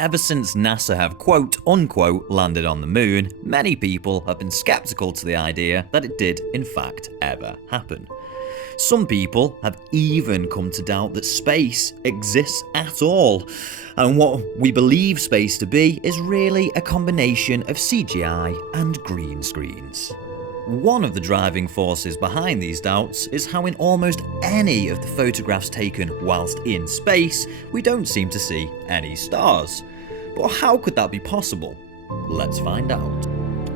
Ever since NASA have quote-unquote landed on the moon, many people have been skeptical to the idea that it did in fact ever happen. Some people have even come to doubt that space exists at all, and what we believe space to be is really a combination of CGI and green screens. One of the driving forces behind these doubts is how in almost any of the photographs taken whilst in space, we don't seem to see any stars. But how could that be possible? Let's find out.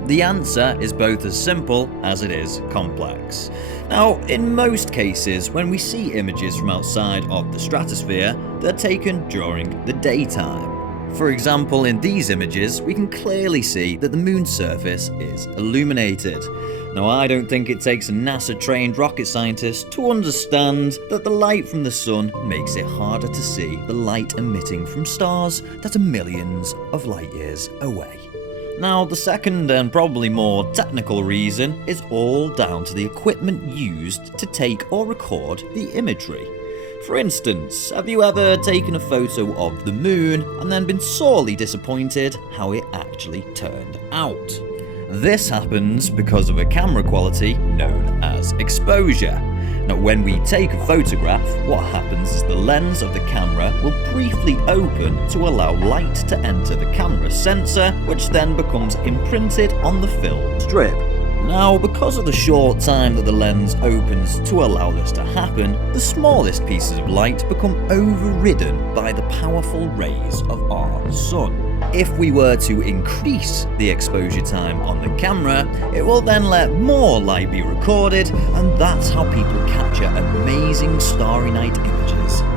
The answer is both as simple as it is complex. Now, in most cases, when we see images from outside of the stratosphere, they're taken during the daytime. For example, in these images, we can clearly see that the moon's surface is illuminated. Now, I don't think it takes a NASA-trained rocket scientist to understand that the light from the sun makes it harder to see the light emitting from stars that are millions of light years away. Now, the second and probably more technical reason is all down to the equipment used to take or record the imagery. For instance, have you ever taken a photo of the moon and then been sorely disappointed how it actually turned out? This happens because of a camera quality known as exposure. Now, when we take a photograph, what happens is the lens of the camera will briefly open to allow light to enter the camera sensor, which then becomes imprinted on the film strip. Now, because of the short time that the lens opens to allow this to happen, the smallest pieces of light become overridden by the powerful rays of our sun. If we were to increase the exposure time on the camera, it will then let more light be recorded, and that's how people capture amazing starry night images